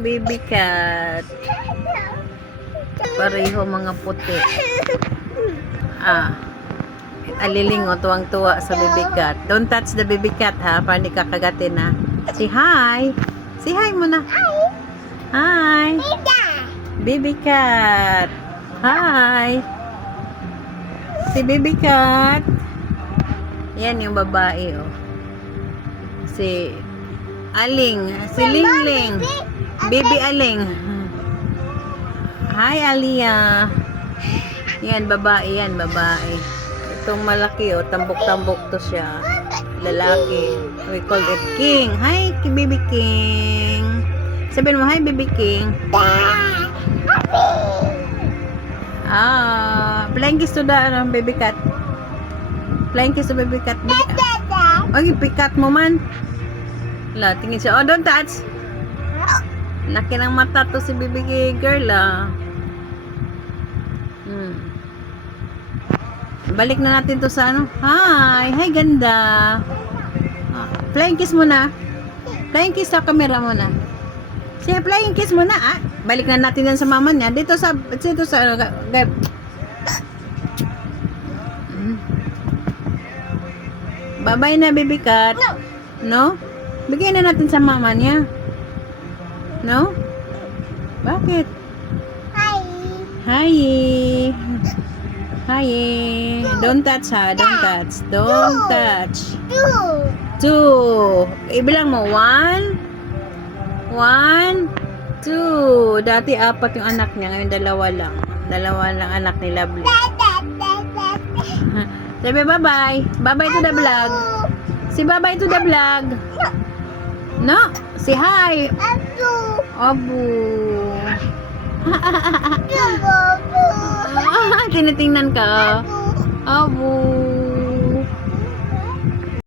Baby cat. Pareho mga puti. Aliling o, tuwang-tuwa sa baby cat. Don't touch the baby cat ha, para hindi kakagatin ha. Say hi. Say hi muna. Hi. Baby cat. Hi. Si baby cat. Yan yung babae oh. Si Aling. Si Lingling. Baby Aling. Hi Alia. Yan babae yan, babae. Itong malaki oh, tambok-tambok to siya. Lalaki. We call it King. Hi baby King. Sabihin mo hi baby King. Flying kiss to the baby cat. Flying kiss to baby cat. Okay, pikat mo man. La, tingin siya. Oh, don't touch. Laki ng mata to si baby girl Balik na natin to sa ano. Hi. Hi, ganda. Flying kiss muna. Flying kiss sa camera muna. Siya, flying kiss muna Balik na natin yan sa mama niya. Dito sa ano. Bye-bye na, baby cat. No? Bigay na natin sa mama niya. No? Bakit? Hi. Hi. Don't touch ha. Don't touch. Don't touch. 2. Ibilang mo. 1. 1. 2. Dati 4 yung anak niya. Ngayon 2 lang. 2 lang anak ni Lovely. Sabi bye-bye. Bye-bye to the vlog. Si bye-bye to the vlog. No? Si hi. Abu. Tinitingnan ka. Abu.